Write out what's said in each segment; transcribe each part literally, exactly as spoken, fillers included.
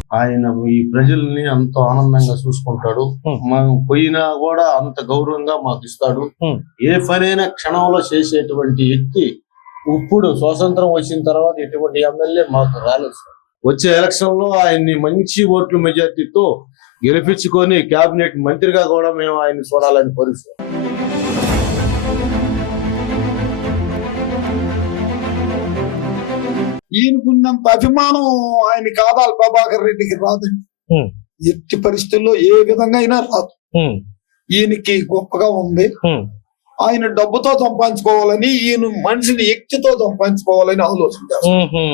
ఆయన ఈ ప్రజల్ని అంత ఆనందంగా చూసుకుంటాడు. మనం పోయినా కూడా అంత గౌరవంగా మాకు ఇస్తాడు. ఏ పనైనా క్షణంలో చేసేటువంటి వ్యక్తి ఇప్పుడు స్వాతంత్రం వచ్చిన తర్వాత ఎటువంటి ఎమ్మెల్యే మాకు రాలేదు సార్. వచ్చే ఎలక్షన్ లో ఆయన్ని మంచి ఓట్ల మెజార్టీతో గెలిపించుకొని కేబినెట్ మంత్రిగా కూడా మేము ఆయన్ని చూడాలని కోరుతాం. ఈయనకున్నంత అభిమానం ఆయన కాదాలి ప్రభాకర్ రెడ్డికి రాదండి. ఎట్టి పరిస్థితుల్లో ఏ విధంగా అయినా రాదు. ఈయనకి గొప్పగా ఉంది. ఆయన డబ్బుతో సంపాదించుకోవాలని, ఈయన మనిషిని వ్యక్తితో సంపాదించుకోవాలని ఆలోచించారు.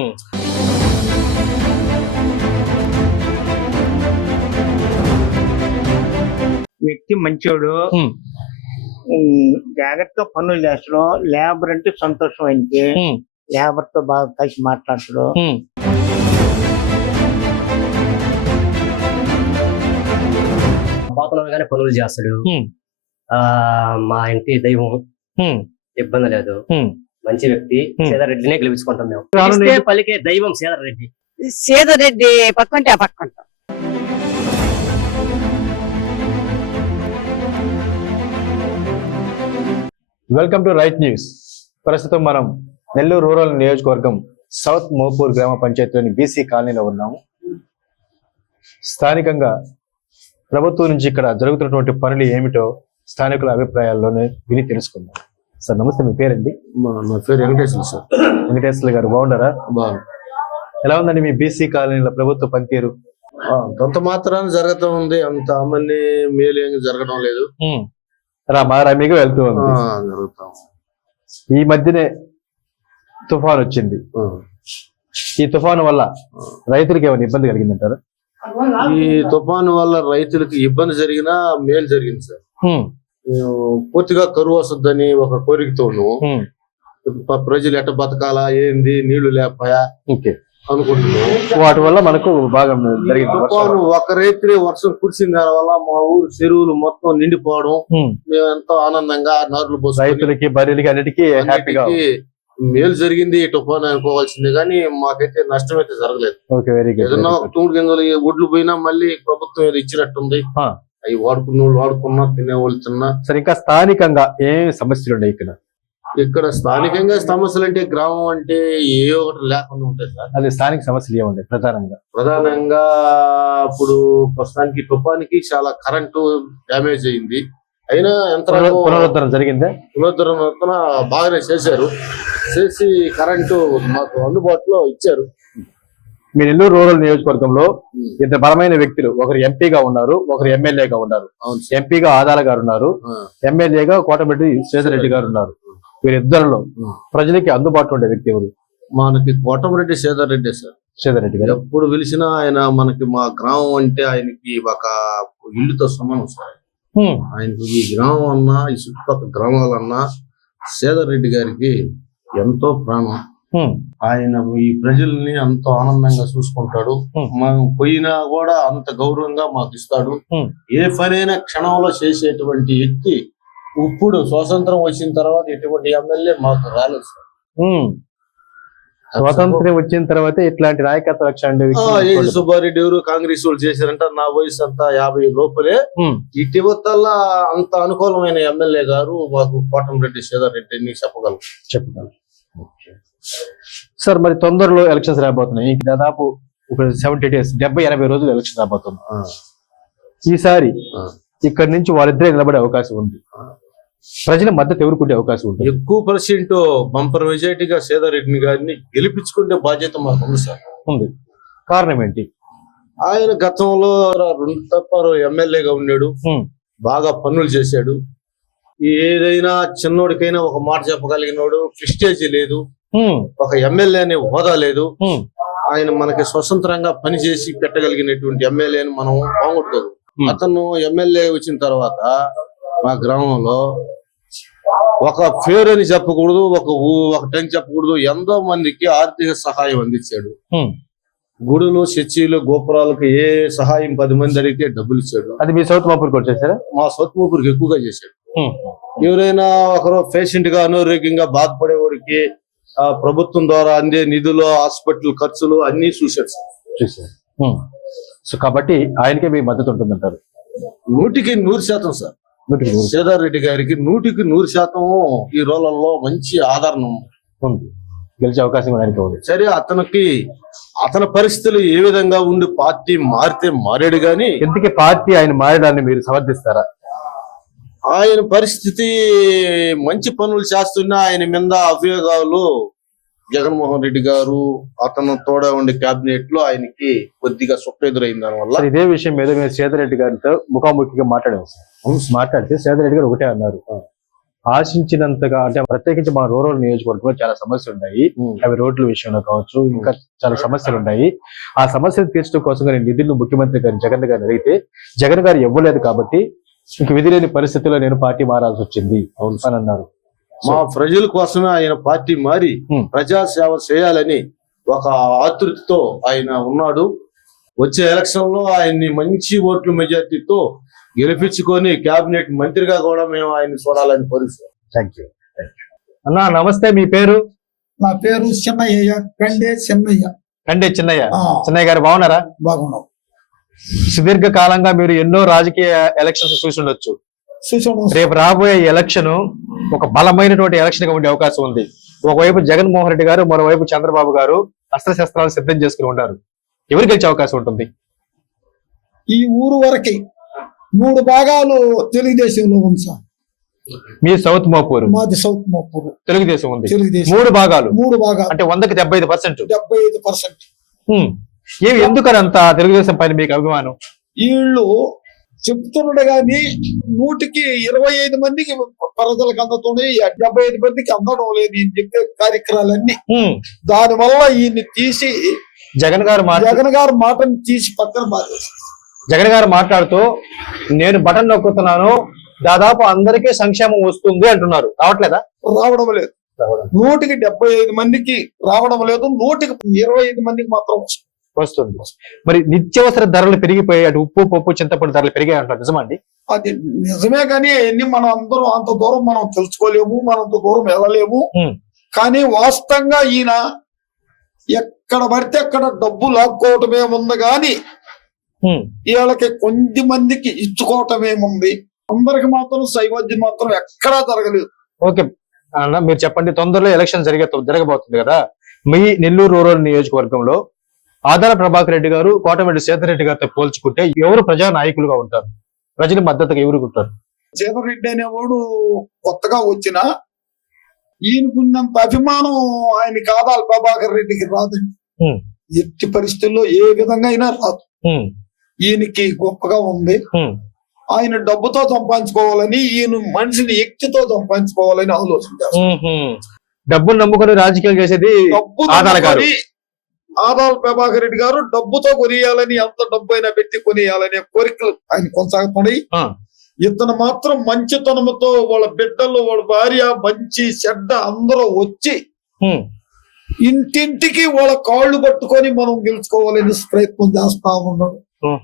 వ్యక్తి మంచోడు, జాగ్రత్తగా పనులు చేస్తాడు. లేబర్ అంటే సంతోషం ఆయనకి. లేబర్ తో బాగా కలిసి మాట్లాడతాడు. పాపనగానే పనులు చేస్తాడు. ఆ మా ఇంటి దైవం, ఇబ్బంది లేదు, మంచి వ్యక్తి. సేదర్ రెడ్డినే గెలిపించుకుంటాం మేము. పిలిస్తే పలికే దైవం సేదర్ రెడ్డి. సేదర్ రెడ్డి పక్కంటే ఆ పక్కంటాం. Welcome to right news. ప్రస్తుతం మనం నెల్లూరు రూరల్ నియోజకవర్గం సౌత్ మోపూర్ గ్రామ పంచాయతీలోని బీసీ కాలనీలో ఉన్నాము. స్థానికంగా ప్రభుత్వం నుంచి ఇక్కడ జరుగుతున్నటువంటి పనులు ఏమిటో స్థానికుల అభిప్రాయాల్లోనే విని తెలుసుకుందాం. సార్ నమస్తే, మీ పేరండి? నా పేరు వెంకటేశ్వర సార్. వెంకటేశ్వర గారు బాగున్నారా? బాగుంది. ఎలా ఉందండి మీ బీసీ కాలనీలో ప్రభుత్వ పనితీరు? కొంత మాత్రాన్ని జరుగుతూ ఉంది, అంత అమన్ని మేలు ఏమి జరగడం లేదు. రామారామిగా వెళ్తూ ఉంది. జరుగుతాం. ఈ మధ్యనే తుఫాన్ వచ్చింది. ఈ తుఫాను వల్ల రైతులకు ఏమైనా ఇబ్బంది కలిగిందంటారు? ఈ తుఫాను వల్ల రైతులకు ఇబ్బంది జరిగినా మేలు జరిగింది సార్. పూర్తిగా కరువు వస్తుందని ఒక కోరికతో ప్రజలు ఎట్ట బతకాలా, ఏంది, నీళ్లు లేకపోయా అనుకుంటున్నాం. వాటి వల్ల మనకు బాగా జరిగింది. తుఫాను ఒక రైతులే వర్షం కురిసిన దాని వల్ల మా ఊరు చెరువులు మొత్తం నిండిపోవడం, మేము ఎంతో ఆనందంగా నారులు పోసి రైతులకి, బర్రెలకి అన్నిటికీ హ్యాపీగా మేలు జరిగింది. తుఫాను అనుకోవాల్సింది కానీ మాకైతే నష్టం అయితే జరగలేదు. ఏదన్నా తూడు గింజలు ఒడ్లు పోయినా మళ్ళీ ప్రభుత్వం ఏదో ఇచ్చినట్టుంది. అవి వాడుకున్న వాళ్ళు వాడుకున్నా, తినేవాళ్ళు తిన్నా. సరే, ఇంకా స్థానికంగా ఏ సమస్యలు ఉన్నాయి ఇక్కడ? ఇక్కడ స్థానికంగా సమస్యలు అంటే గ్రామం అంటే ఏ ఒకటి లేకుండా ఉంటాయి సార్. అది స్థానిక సమస్యలు ఏముంటాయి ప్రధానంగా? ప్రధానంగా ఇప్పుడు ప్రస్తుతానికి తుఫానికి చాలా కరెంటు డ్యామేజ్ అయింది. అయినా యంత్రాలు పునరుద్ధరణ జరిగిందా? పునరుద్ధరణ బాగానే చేశారు. చేసి కరెంటు మాకు అందుబాటులో ఇచ్చారు. మీ నెల్లూరు రూరల్ నియోజకవర్గంలో ఇద్దరు బలమైన వ్యక్తులు, ఒకరు ఎంపీగా ఉన్నారు, ఒకరు ఎమ్మెల్యేగా ఉన్నారు. ఎంపీగా ఆదాల గారు ఉన్నారు, ఎమ్మెల్యేగా కోటమిరెడ్డి సేదర్ రెడ్డి గారు ఉన్నారు. వీరిద్దరిలో ప్రజలకి అందుబాటులో ఉండే వ్యక్తి ఎవరు? మనకి కోటమిరెడ్డి సేదర్ రెడ్డి సార్. సేదర్ రెడ్డి గారు ఎప్పుడు పిలిచినా ఆయన మనకి, మా గ్రామం అంటే ఆయనకి ఒక ఇల్లుతో సమానం సార్. ఆయనకు ఈ గ్రామం అన్నా, ఈ చుట్టుపక్కల గ్రామాలన్నా సేదర్ రెడ్డి గారికి ఎంతో ప్రాణం. ఆయన ఈ ప్రజల్ని అంత ఆనందంగా చూసుకుంటాడు. మనం పోయినా కూడా అంత గౌరవంగా మాకు ఇస్తాడు. ఏ పనైనా క్షణంలో చేసేటువంటి వ్యక్తి ఇప్పుడు స్వాతంత్రం వచ్చిన తర్వాత ఎటువంటి ఎమ్మెల్యే మాకు రాలేదు సార్. స్వాతంత్రం వచ్చిన తర్వాత ఇట్లాంటి నాయకత్వ లక్షణ సుబ్బారెడ్డి ఎవరు కాంగ్రెస్ వాళ్ళు చేశారంట. నా వయసు అంతా యాభై లోపలే. ఇటీవల అంత అనుకూలమైన ఎమ్మెల్యే గారు మాకు కోటమిరెడ్డి సేదర్ రెడ్డి అని చెప్పగలరు చెప్పగలరు సార్. మరి తొందరలో ఎలక్షన్స్ రాబోతున్నాయి. దాదాపు ఒక సెవెంటీ డేస్ డెబ్బై ఎనభై రోజులు ఎలక్షన్ రాబోతుంది. ఈసారి ఇక్కడ నుంచి వాళ్ళిద్దరే నిలబడే అవకాశం ఉంది. ప్రజల మద్దతు ఎవరుకుంటే అవకాశం ఉంటుంది? ఎక్కువ పర్సెంట్ బంపర్ మెజారిటీగా సేదర్ రెడ్డి గారిని గెలిపించుకునే బాధ్యత మాకు ఉంది సార్. ఉంది. కారణం ఏంటి? ఆయన గతంలో రెండు తప్పారు ఎమ్మెల్యేగా ఉన్నాడు, బాగా పనులు చేశాడు. ఏదైనా చిన్నోడికైనా ఒక మాట చెప్పగలిగినోడు. ప్రెస్టేజ్ లేదు, ఒక ఎమ్మెల్యే అనే హోదా లేదు. ఆయన మనకి స్వతంత్రంగా పనిచేసి పెట్టగలిగినటువంటి ఎమ్మెల్యేని మనం పోగొట్టుకోదు. అతను ఎమ్మెల్యే వచ్చిన తర్వాత మా గ్రామంలో ఒక పేరు అని చెప్పకూడదు, ఒక ఒకటని చెప్పకూడదు, ఎంతో మందికి ఆర్థిక సహాయం అందించాడు. గుడులు, చర్చిలు, గోపురాలకు ఏ సహాయం పది మంది అడిగితే డబ్బులు ఇచ్చాడు. అది మీ సౌత్ మోపూర్కి వచ్చేసారా? మా సౌత్ మోపూర్కి ఎక్కువగా చేశాడు. ఎవరైనా ఒకరు పేషెంట్ గా అనారోగ్యంగా బాధపడేవాడికి ఆ ప్రభుత్వం ద్వారా అందే నిధులు, హాస్పిటల్ ఖర్చులు అన్ని చూశాడు. సో కాబట్టి ఆయనకే మీ మద్దతు ఉంటుందంటారు. నూటికి నూరు శాతం సార్. నూటికి నూరు శ్రీధర్ రెడ్డి గారికి నూటికి నూరు శాతం ఈ రోజులలో మంచి ఆదరణ ఉంది, గెలిచే అవకాశం కూడా ఆయనకి ఉంది. సరే, అతనికి అతని పరిస్థితులు ఏ విధంగా ఉండి పార్టీ మారితే మారాడు గాని, ఎందుకే పార్టీ ఆయన మారడాన్ని మీరు సమర్థిస్తారా? ఆయన పరిస్థితి మంచి పనులు చేస్తున్నా ఆయన మీద అభియోగాలు జగన్మోహన్ రెడ్డి గారు అతను తోడ ఉండే కేబినెట్ లో ఆయనకి కొద్దిగా సుఖ ఎదురైంది. దానివల్ల ఇదే విషయం మీద మేము శ్రీధర్ రెడ్డి గారితో ముఖాముఖిగా మాట్లాడాము సార్. మాట్లాడితే శ్రీధర్ రెడ్డి గారు ఒకటే అన్నారు, ఆశించినంతగా అంటే ప్రత్యేకించి మా రూరల్ నియోజకవర్గంలో చాలా సమస్యలు ఉన్నాయి, అవి రోడ్ల విషయంలో కావచ్చు, ఇంకా చాలా సమస్యలు ఉన్నాయి. ఆ సమస్యలు తీర్చడం కోసం నేను నిధులు ముఖ్యమంత్రి గారిని జగన్ గారిని అడిగితే జగన్ గారు ఇవ్వలేదు కాబట్టి ఇంక విధి లేని పరిస్థితుల్లో నేను పార్టీ మారాల్సి వచ్చింది అని అన్నారు. మా ప్రజల కోసమే ఆయన పార్టీ మారి ప్రజాసేవ చేయాలని ఒక ఆతృతతో ఆయన ఉన్నాడు. వచ్చే ఎలక్షన్ లో ఆయన్ని మంచి ఓట్ల మెజార్టీతో గెలిపించుకొని కేబినెట్ మంత్రిగా కూడా మేము ఆయన చూడాలని కోరుతున్నాం. Thank you. అన్నా నమస్తే, మీ పేరు? నా పేరు చిన్నయ్య, కండే చిన్నయ్య. కండే చిన్నయ్య. ఆ, చిన్నయ్య గారు బాగున్నారా? బాగున్నావు. సుదీర్ఘ కాలంగా మీరు ఎన్నో రాజకీయ ఎలక్షన్స్ చూసి ఉండొచ్చు. చూసాను. రేపు రాబోయే ఎలక్షన్ ఒక బలమైనటువంటి ఎలక్షన్ గా ఉండే అవకాశం ఉంది. ఒకవైపు జగన్మోహన్ రెడ్డి గారు, మరోవైపు చంద్రబాబు గారు అస్త్రశస్త్రాలు సిద్ధం చేసుకుని ఉంటారు. ఎవరు గెలిచే అవకాశం ఉంటుంది? ఈ ఊరు వరకి మూడు భాగాలు తెలుగుదేశంలో ఉంది సార్. మీ సౌత్ మోపూరు, మాది సౌత్ మోపూరు, తెలుగుదేశం ఉంది. తెలుగుదేశం. మూడు భాగాలు మూడు భాగాలు అంటే వందకి డెబ్బై ఐదు పర్సెంట్. డెబ్బై ఐదు పర్సెంట్. ఏమి ఎందుకని అంత తెలుగుదేశం పైన మీకు అభిమానం? వీళ్ళు చెప్తున్నాడు గాని నూటికి ఇరవై ఐదు మందికి ప్రజలకు అందుతుంది, డెబ్బై ఐదు మందికి అందడం లేదు ఈయన చెప్పే కార్యక్రమాలన్నీ. దాని వల్ల ఈయన్ని తీసి జగన్ గారు జగన్ గారు మాటను తీసి పక్కన మారేసి జగన్ గారు మాట్లాడుతూ నేను బటన్ నొక్కుతున్నాను, దాదాపు అందరికీ సంక్షేమం వస్తుంది అంటున్నారు. రావట్లేదా? రావడం లేదు. నూటికి డెబ్బై ఐదు మందికి రావడం లేదు, నూటికి ఇరవై ఐదు మందికి మాత్రం వస్తుంది. వస్తుంది. మరి నిత్యావసర ధరలు పెరిగిపోయి అటు ఉప్పు పప్పు చింతపండు ధరలు పెరిగాయి అంటారు, నిజమండి? అది నిజమే కానీ అవన్నీ మనం అందరం అంత దూరం మనం తెలుసుకోలేము, మనం అంత దూరం వెళ్ళలేము. కానీ వాస్తవంగా ఈయన ఎక్కడ పడితే అక్కడ డబ్బు లాక్కోవటమే ఉంది కానీ వీళ్ళకి కొద్ది మందికి ఇచ్చుకోవటమేముంది. అందరికి మాత్రం సైవద్యం మాత్రం ఎక్కడా జరగలేదు. ఓకే అన్న, మీరు చెప్పండి, తొందరలో ఎలక్షన్ జరిగే జరగబోతుంది కదా, మీ నెల్లూరు రూరల్ నియోజకవర్గంలో ఆదాల ప్రభాకర్ రెడ్డి గారు కోటమిరెడ్డి శ్రీధర్ రెడ్డి గారితో పోల్చుకుంటే ఎవరు ప్రజా నాయకులుగా ఉంటారు? ప్రజల మద్దతుగా ఎవరు ఉంటారు? శ్రీధర్ రెడ్డి అనేవాడు కొత్తగా వచ్చిన ఈయనకున్నంత అభిమానం ఆయనకి ఆదాల ప్రభాకర్ రెడ్డికి రాదండి. ఎట్టి పరిస్థితుల్లో ఏ విధంగా అయినా రాదు. ఈయనకి గొప్పగా ఉంది. ఆయన డబ్బుతో సంపాదించుకోవాలని, ఈయన మనిషిని వ్యక్తితో సంపాదించుకోవాలని ఆలోచించారు. డబ్బును నమ్ముకొని రాజకీయాలు చేసేది డబ్బు ఆదాల గారు. ఆదాల ప్రభాకర్ రెడ్డి గారు డబ్బుతో కొనియాలని, ఎంత డబ్బు అయినా పెట్టి కొనియాలనే కోరికలు ఆయన కొనసాగుతున్నాయి. ఇతను మాత్రం మంచితనంతో వాళ్ళ బిడ్డలు, వాళ్ళ భార్య, మంచి చెడ్డ అందరూ వచ్చి ఇంటింటికి వాళ్ళ కాళ్ళు పట్టుకొని మనం గెలుచుకోవాలని ప్రయత్నం చేస్తా ఉన్నాడు.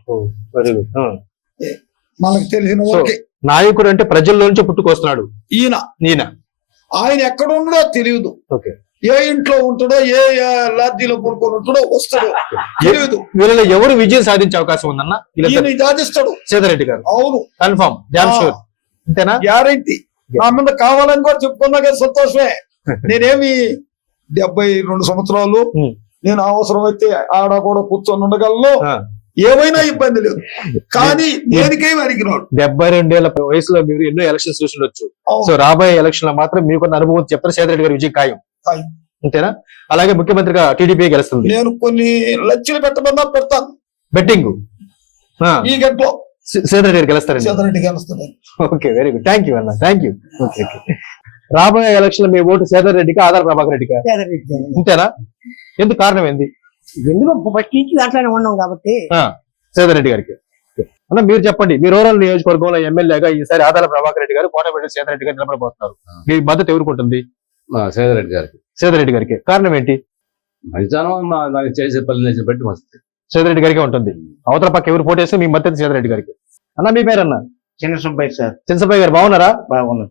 మనకు తెలిసిన వాళ్ళకి నాయకుడు అంటే ప్రజల్లోంచి పుట్టుకొస్తున్నాడు ఈయన. ఈయన ఆయన ఎక్కడ ఉన్నాడో తెలియదు, ఏ ఇంట్లో ఉంటాడో, ఏ లాడ్జీలో పడుకొని ఉంటాడో వస్తాడో తెలియదు. వీళ్ళలో ఎవరు విజయం సాధించే అవకాశం ఉందన్న? ఈయన సాధిస్తాడు శ్రీధర్ రెడ్డి గారు. అవును, కన్ఫర్మ్, డ్యామ్ షూర్. అంతేనా? గ్యారెంటీ. నా మీద కావాలని కూడా చెప్పుకున్నా కదా, సంతోషమే. నేనేమి డెబ్బై రెండు సంవత్సరాలు నేను అవసరం అయితే ఆడ కూడా కూర్చొని ఉండగలను, ఏమైనా ఇబ్బంది లేదు. కానీ దేనికేమి అడిగినాడు. డెబ్బై రెండేళ్ల వయసులో మీరు ఎన్నో ఎలక్షన్స్ చూసి ఉండొచ్చు. సో రాబోయే ఎలక్షన్ లో మాత్రం మీకున్న అనుభవం చెప్తారు, శ్రీధర్ రెడ్డి గారి విజయం ఖాయం. అంతేనా? అలాగే ముఖ్యమంత్రిగా టీడీపీ గెలుస్తుంది. నేను కొన్ని లక్షలు పెట్టమన్నా పెడతాను. బెట్టింగ్ ఈ గంటలో శ్రీధర్ రెడ్డి గెలుస్తారు. శ్రీధర్ రెడ్డి గెలుస్తాను. Okay, very good, thank you అన్న, థ్యాంక్ యూ. ఓకే ఓకే రాబోయే ఎలక్షన్ లో మీ ఓటు శ్రీధర్ రెడ్డికి, ఆదాల ప్రభాకర్ రెడ్డికి? అంతేనా? ఎందుకు, కారణం ఏంది? ఎందుకు దాంట్లోనే ఉన్నాం కాబట్టి శ్రీధర్ రెడ్డి గారికి. అన్న మీరు చెప్పండి, మీ రూరల్ నియోజకవర్గంలో ఎమ్మెల్యేగా ఈసారి ఆదాల ప్రభాకర్ రెడ్డి గారు, కోటమిరెడ్డి శ్రీధర్ రెడ్డి గారు నిలబడబోతున్నారు. మీ మద్దతు ఎవరుకుంటుంది? శ్రీధర్ రెడ్డి గారికి. శ్రీధర్ రెడ్డి గారికి కారణం ఏంటి? మంచితనం, దానికి చేసే పనులు బట్టి వస్తుంది. శ్రీధర్ రెడ్డి గారికి ఉంటుంది. అవతల పక్క ఎవరు పోటీ చేస్తే మీ మద్దతు శ్రీధర్ రెడ్డి గారికి. అన్న మీ పేరు? అన్న చిన్న సుబ్బయ్య సార్. చిన్న సుబ్బయ్య గారు బాగున్నారా? బాగున్నారు సార్.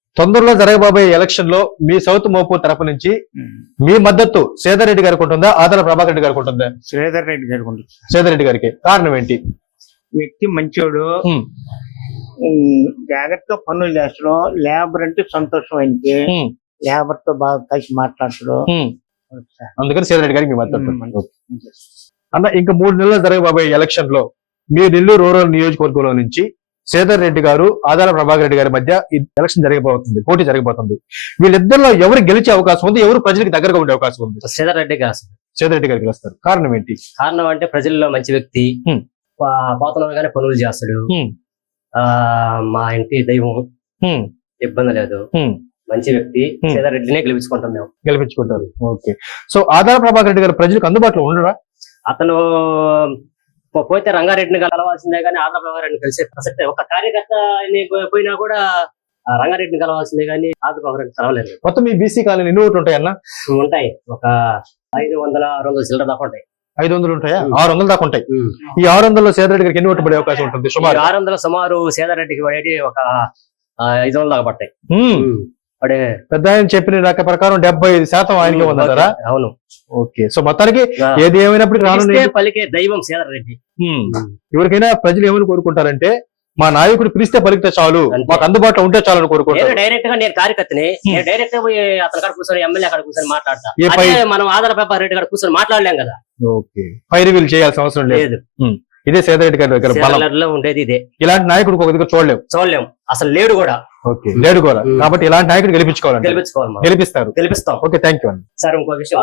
తొందరలో జరగబోయే ఎలక్షన్ లో మీ సౌత్ మోపూర్ తరపు నుంచి మీ మద్దతు సేదర్ రెడ్డి గారికి ఉంటుందా, ఆదాల ప్రభాకర్ రెడ్డి గారికి ఉంటుందా? శ్రీధర్ రెడ్డి గారు ఉంటుంది. సేదర్ రెడ్డి గారికి. కారణం ఏంటి? వ్యక్తి మంచోడు, ఉమ్, ఉమ్, జాగ్రత్తగా పనులు చేస్తాడు, లేబర్ అంటే సంతోషం ఆయనకి, ఉమ్, లేబర్ తో బాగా కలిసి మాట్లాడతాడు. ఉమ్. అందుకని సేదర్ రెడ్డి గారికి మీ మద్దతు. ఉమ్. ఓకే. అన్న, ఇంకా మూడు నెలలు జరగబోయే ఎలక్షన్ లో మీ నెల్లూరు రూరల్ నియోజకవర్గంలో నుంచి సేదర్ రెడ్డి గారు, ఆదాల ప్రభాకర్ రెడ్డి గారి మధ్య ఈ ఎలక్షన్ జరగబోతుంది, పోటీ జరగబోతుంది. వీళ్ళిద్దరిలో ఎవరు గెలిచే అవకాశం ఉంది, ఎవరు ప్రజలకు దగ్గరగా ఉండే అవకాశం ఉంది? శ్రీధర్ రెడ్డి గారు. సేదర్ రెడ్డి గారు గెలుస్తారు. కారణం ఏంటి? కారణం అంటే ప్రజల్లో మంచి వ్యక్తి, హ్మ్. పోతనగానే పనులు చేస్తాడు, హ్మ్. ఆ మా ఇంటి దైవం, హ్మ్. ఇబ్బంది లేదు, హ్మ్. మంచి వ్యక్తి. హ్మ్. సేదర్ రెడ్డినే గెలిపించుకుంటాం మేము. గెలిపించుకుంటారు. ఓకే. సో ఆదాల ప్రభాకర్ రెడ్డి గారు ప్రజలకు అందుబాటులో ఉండరా? అతను పో- పోతే రంగారెడ్డిని కలవాల్సిందే కానీ ఆంధ్ర ప్రభాకరెడ్డిని కలిసే ప్రసక్తే. ఒక కార్యకర్త పోయినా కూడా ఆ రంగారెడ్డిని కలవాల్సిందే కానీ ఆంధ్ర ప్రభాకరెడ్డి కలవలేదు. మొత్తం మీ బీసీ కాలనీ ఎన్ని ఓట్లు ఉంటాయి అన్న? ఉంటాయి ఒక ఐదు వందల ఆరు వందల చిల్లర దాకా ఉంటాయి. ఐదు వందలు ఉంటాయా? ఉమ్. ఆరు వందల దాకా ఉంటాయి. ఉమ్. ఈ ఆరు వందల్లో సేదర్ రెడ్డి గారికి ఎన్ని ఓట్లు పడే అవకాశం ఉంటుంది ఈ సుమారు? ఆరు వందల సుమారు సేదర్ రెడ్డికి పడేటి ఒక ఆ, ఐదు వందల దాకా పడతాయి. ఉమ్. ఉమ్. పడే పెద్ద ఆయన చెప్పిన లెక్క ప్రకారం డెబ్బై ఐదు శాతం ఆయనకే ఉందంటారా? ఓకే. అవును. ఓకే. సో మొత్తానికి ఆ, ఏది ఏమైనప్పటికీ రానున్న పిలిస్తే పలికే దైవం సేదర్ రెడ్డి. ఉమ్. ఎవరికైనా ప్రజలు ఏమని కోరుకుంటారంటే, మా నాయకుడు పిలిస్తే పలికితే చాలు, అంతే. మాకు అందుబాటులో ఉంటే చాలు అని నేను కోరుకుంటారు. డైరెక్ట్ గా నేను కార్యకర్తని నేను డైరెక్ట్ గా పోయి అతని కాడ కూర్చొని ఎమ్మెల్యే కాడ కూర్చొని మాట్లాడతా. ఏ పై- అదే మనం ఆధార పేపర్ రెడ్డి కాడ కూర్చొని మాట్లాడలేం కదా. ఓకే. పైరు వీళ్ళు చేయాల్సిన అవసరం లేదు. లేదు. ఇదే సేదర్ రెడ్డి గారి దగ్గర బలం. సేదర్ లో ఉండేది ఇదే. ఇలాంటి నాయకుడు ఒక దగ్గర చూడలేము. చూడలేం, అసలు లేడు కూడా. ఓకే. లేడు కూడా. ఉమ్. కాబట్టి ఇలాంటి నాయకుడు గెలిపించుకోవాలంటే గెలిపించుకోవాలి మనం. గెలిపిస్తారు. గెలిపిస్తాం. ఓకే. థ్యాంక్ యూ అండి. సార్ ఇంకో విషయం,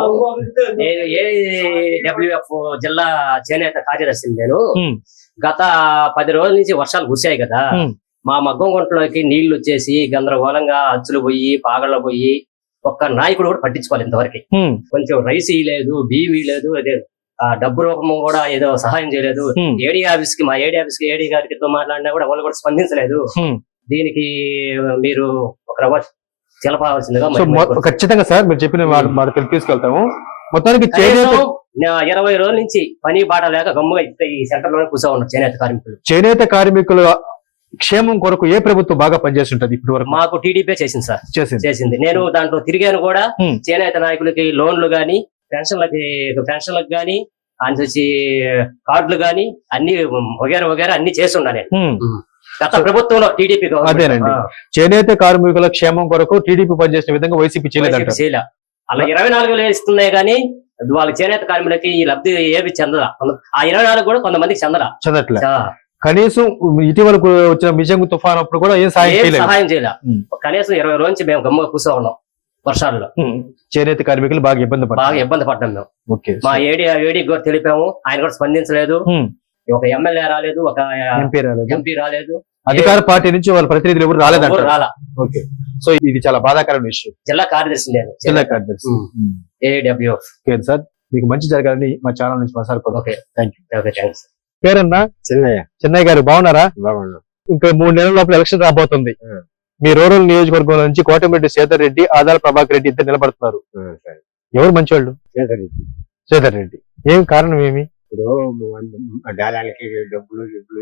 ఏడబ్ల్యూఎఫ్ జిల్లా చేనేత కార్యదర్శి నేను. ఉమ్. గత పది రోజుల నుంచి వర్షాలు కురిశాయి కదా, ఉమ్. మా మగ్గం గుంటలోకి నీళ్లు వచ్చేసి గందరగోళంగా అచ్చులు పోయి పాగళ్ళు పోయి ఒక్క నాయకుడు కూడా పట్టించుకోవాలి ఇంతవరకు. ఉమ్. కొంచెం రైస్ ఇవ్వలేదు, బియ్యం ఇవ్వలేదు, అదే ఆ డబ్బు రూపము కూడా ఏదో సహాయం చేయలేదు. ఉమ్. ఏడీ ఆఫీస్ కి మా ఏడీ ఆఫీస్ కి ఏడీ గారితో మాట్లాడినా కూడా వాళ్ళు కూడా స్పందించలేదు. ఉమ్. దీనికి మీరు ఒక రవ్వ తెలపవలసిందిగా సో మరి మొ- మరి ఖచ్చితంగా సార్ మీరు చెప్పిన మాట మాట తెలి- తీసుకెళ్తాము. మొత్తానికి చేనేత కనీసం నా ఇరవై రోజుల నుంచి పని బాట లేక గమ్ముగా ఇక్కడ ఈ సెంటర్ లోనే కూర్చో ఉన్నారు చేనేత కార్మికులు. చేనేత కార్మికుల క్షేమం కొరకు ఏ ప్రభుత్వం బాగా పనిచేసి ఉంటది ఇప్పటి వరకు? మాకు టీడీపీ చేసింది సార్, చేసింది. చేసింది. నేను దాంట్లో తిరిగాను కూడా. ఉమ్. చేనేత నాయకులకి లోన్లు గాని, పెన్షన్లకి పెన్షన్లకు గాని, అని వచ్చి కార్డులు గాని అన్ని వగేరా వగేరా అన్ని చేస్తున్నా నేను ఉమ్. గత ప్రభుత్వంలో టీడీపీ అదేనండి. చేనేత కార్మికుల క్షేమం కొరకు టీడీపీ పనిచేసిన విధంగా వైసీపీ చేయలేదంట. చేయలే. అలా ఇరవై నాలుగు వేలు ఇస్తున్నాయి కానీ వాళ్ళ చేనేత కార్మికులకి ఈ లబ్ధి ఏవి చెందదా. ఆ ఇరవై నాలుగు కూడా కొంతమందికి చెందదా. చదవట్లే. ఆ, కనీసం ఇటీవల వచ్చిన మిజంగు తుఫాన్ అప్పుడు కూడా ఏం సాయం ఏం చేయలేదు. సహాయం చేయలే. ఉమ్. కనీసం ఇరవై రోజు నుంచి మేము గమ్ముగా కూర్చో ఉన్నాం వర్షాల్లో. ఉమ్. చేనేత కార్మికులు బాగా ఇబ్బంది బాగా పడ్డారు. ఇబ్బంది పడ్డాం మేము. ఓకే. మా ఏడీ ఏడీ కూడా తెలిపాము, ఆయన కూడా స్పందించలేదు. ఉమ్. ఒక ఎమ్మెల్యే రాలేదు, ఒక ఎంపీ రాలేదు. ఎంపీ రాలేదు, అధికార పార్టీ నుంచి వాళ్ళ ప్రతినిధులు ఎవరు రాలేదంట. ఎవరు రాలా. ఓకే. సో ఇది చాలా బాధాకరమైన విషయం. జిల్లా కార్యదర్శి నేను జిల్లా కార్యదర్శి. ఉమ్. ఏడబ్ల్యూ. ఓకే సార్, మీకు మంచి జరగాలని మా ఛానల్ నుంచి మాట్లాడుకోవాలి. Okay. Thank you. Okay, thanks. పేరన్నా? చిన్నయ్య. చెన్నై గారు బాగున్నారా? బాగున్నా. ఇంకా మూడు నెలల లోపల ఎలక్షన్ రాబోతుంది. మీ రూరల్ నియోజకవర్గం నుంచి కోటమిరెడ్డి సేదర్ రెడ్డి, ఆదాల ప్రభాకర్ రెడ్డి ఇద్దరు నిలబడుతున్నారు. ఎవరు మంచివాళ్ళు? సేదర్ రెడ్డి. ఏం కారణం ఏమి? ఇప్పుడు డాలానికి డబ్బులు డబ్బులు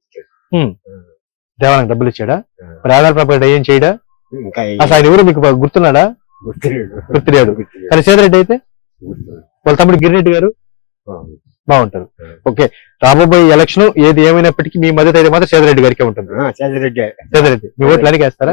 దేవాలయానికి డబ్బులు ఇచ్చాడా? మరి ఆదాల ప్రభాకర్ రెడ్డి ఏం చేయడా? ఇంకా అసలు ఆయన ఎవరు మీకు బాగా గుర్తున్నాడా? గుర్తులేడు. కానీ సేదర్ రెడ్డి అయితే వాళ్ళ తమ్ముడు గిరిరెడ్డి గారు బాగుంటారు. ఓకే. రాబోయే ఎలక్షన్ ఏది ఏమైనప్పటికీ మీ మద్దతు అయితే మాత్రం సేదర్ రెడ్డి గారికే ఉంటుంది. చంద్రెడ్డి. సేదర్ రెడ్డి మీ ఓట్లు అడిగేస్తారా?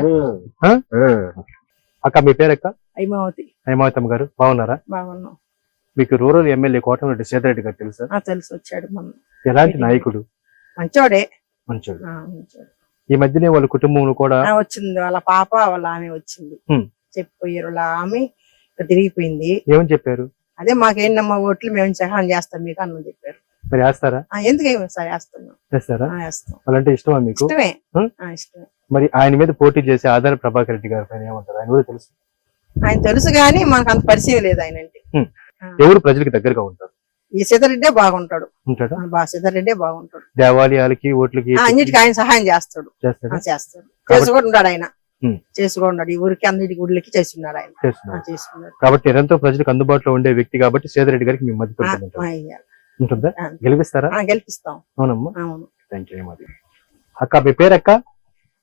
అక్క మీ పేరక్క? హైమావతి. హైమావతమ్మ గారు బాగున్నారా? బాగున్నాం. మీకు రూరల్ ఎమ్మెల్యే కోటమిరెడ్డి సేదర్ రెడ్డి గారు తెలుసా? ఆ, తెలిసి వచ్చాడు మన ఎలాంటి నాయకుడు? మంచోడే. మంచోడు. ఆ, మంచోడు. ఈ మధ్యనే వాళ్ళ కుటుంబం కూడా ఆ, వచ్చింది వాళ్ళ పాప వాళ్ళ ఆమె వచ్చింది. ఉమ్. చెప్పిపోయారు వాళ్ళ ఆమె ఇక్కడ తిరిగిపోయింది. ఏమని చెప్పారు? అదే మాకేంటమ్మా ఓట్లు మేము సహాయం చేస్తాం మీకు అన్న చెప్పారు. మరి వేస్తారా? ఆ, ఎందుకేమో సార్ వేస్తున్నాం. వేస్తారా? ఆ, వేస్తాం. వాళ్ళంటే ఇష్టమా మీకు? ఇష్టమే. ఉమ్. ఆ, ఇష్టమే. మరి ఆయన మీద పోటీ చేసే ఆదాల ప్రభాకర్ రెడ్డి గారి పైన ఏమంటారు? ఆయన కూడా తెలుసు. ఆయన తెలుసు గానీ మనకు అంత పరిచయం లేదు ఆయన అంటే. ఉమ్. ఎవరు ప్రజలకు దగ్గరగా ఉంటారు? ఈ సీతారెడ్డే బాగుంటాడు. ఉంటాడా? ఆ, బా సీతారెడ్డే బాగుంటాడు. దేవాలయాలకి ఓట్లకి ఆ, అన్నిటికీ ఆయన సహాయం చేస్తాడు. చేస్తాడా? ఆ, చేస్తాడు. చేసుకొని ఉన్నాడు ఆయన. ఉమ్. చేసుకొని ఉన్నాడు. ఈ ఊరికి అన్నిటి గుడ్లకి చేస్తున్నాడు ఆయన. ఆ, చేస్తున్నారు. చేసుకున్నాడు. కాబట్టి నిరంతరం ప్రజలకు అందుబాటులో ఉండే వ్యక్తి కాబట్టి సేదర్ రెడ్డి గారికి మీ మద్దతు ఆ, ఉంటుంది. ఆ, ఇయ్యాలి. ఉంటుందా? ఆ. గెలిపిస్తారా? ఆ, గెలిపిస్తాం. అవునమ్మా. అవును. Thank you. అక్క మీ పేరు అక్క?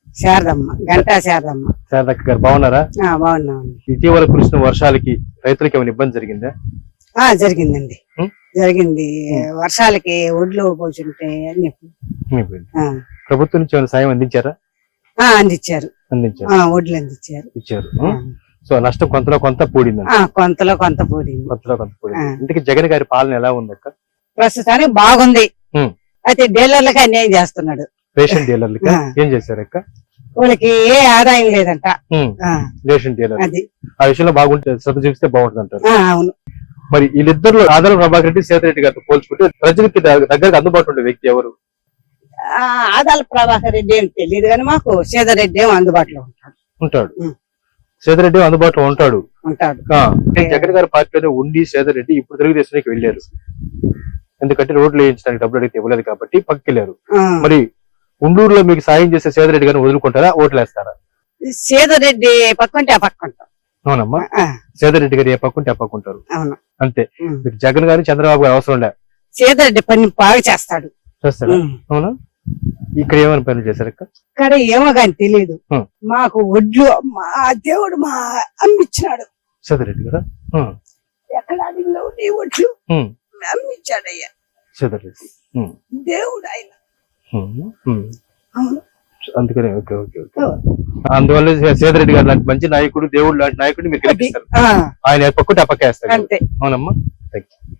శారదమ్మ గంటా శారదమ్మ. శారదక్క గారు బాగున్నారా? ఆ, బాగున్నామండి. ఇటీవల కురిసిన వర్షాలకి రైతులకి ఏమైనా ఇబ్బంది జరిగిందా? ఆ జరిగిందండి. ఉం? జరిగింది. వర్షాలకి ఒడ్లు పోచుంటే అన్ని ఆ, ప్రభుత్వం నుంచి ఏమైనా సాయం అందించారా? ఆ, అందించారు. అందించారు, ఆ, ఒడ్లు అందించారు. ఇచ్చారు. ఆ, సో నష్టం కొంతలో కొంత పూడింది, ఆ, కొంతలో కొంత పోడింది. కొంతలో కొంత పూడింది. ఆ. ఇంటికి జగన్ గారి పాలన ఎలా ఉంది అక్క? ప్రస్తుతానికి బాగుంది. ఉం. అయితే డీలర్లకు అన్యాయం చేస్తున్నాడు. రేషన్ డీలర్లకి ఆ. ఏం చేశారు అక్క? వాళ్ళకి ఏ ఆదాయం లేదంట. ఉం. ఆ, రేషన్ డీలర్ అది ఆ విషయంలో బాగుంటే శ్రద్ధ చూపిస్తే బాగుంటుంది అంటారు. ఆ, అవును. మరి వీళ్ళిద్దరు ఆదాల ప్రభాకర్ రెడ్డి, సేదరెడ్డి గారితో పోల్చుకుంటే ప్రజలకి ద- దగ్గరకు అందుబాటులో ఉండే వ్యక్తి ఎవరు? ఆ, ఆదాల ప్రభాకర్ రెడ్డి ఏం తెలియదు కానీ మాకు సీతారెడ్డి ఏమో అందుబాటులో ఉంటాడు. ఉంటాడు. ఉం. సేదరెడ్డి అందుబాటులో ఉంటాడు. ఉంటాడు. ఆ, జగన్ గారి పార్టీలోనే ఉండి సేదరెడ్డి ఇప్పుడు తెలుగుదేశానికి వెళ్ళారు. ఎందుకంటే రోడ్లు వేయించడానికి డబ్బులు అడిగితే ఇవ్వలేదు కాబట్టి పక్కకెళ్ళారు. ఆ, మరి ఉండూరులో మీకు సాయం చేసే సేదరెడ్డి గారిని వదులుకుంటారా, ఓట్లు వేస్తారా? సీతారెడ్డి పక్కంటే ఆ పక్క ఉంటాం. అవునమ్మా, ఆ, సేదరెడ్డి గారు ఏ పక్కుంటే ఆ పక్కుంటారు. అవును. అంతే. ఉం. మీకు జగన్ గారు చంద్రబాబు గారు అవసరం లే, సీతారెడ్డి పని బాగా చేస్తాడు. చేస్తారా? ఉం. అవునా? ఇక్కడ ఏమైనా పనులు చేశారు అక్క? ఇక్కడ ఏమో కానీ తెలియదు. ఉం. మాకు ఒడ్లు మా దేవుడు మా అమ్మిచ్చినాడు. సేదరెడ్డి గారా? ఉం. ఎక్కడ అడిగిలో ఉండే ఒడ్లు ఉం. అమ్మిచ్చాడయ్యా సేదరెడ్డి. ఉం. దేవుడు ఆయన. ఉం. ఉం. అవును. అందుకనే ఓకే ఓకే ఓకే. అందువల్ల సే- సేదరెడ్డి గారు లాంటి మంచి నాయకుడు, దేవుడు లాంటి నాయకుడిని మీరు అది, గెలిపిస్తారు. ఆ, ఆయన ఏ పక్కుంటే ఆ పక్క వేస్తారు. అంతే. అవునమ్మా, థ్యాంక్ యూ.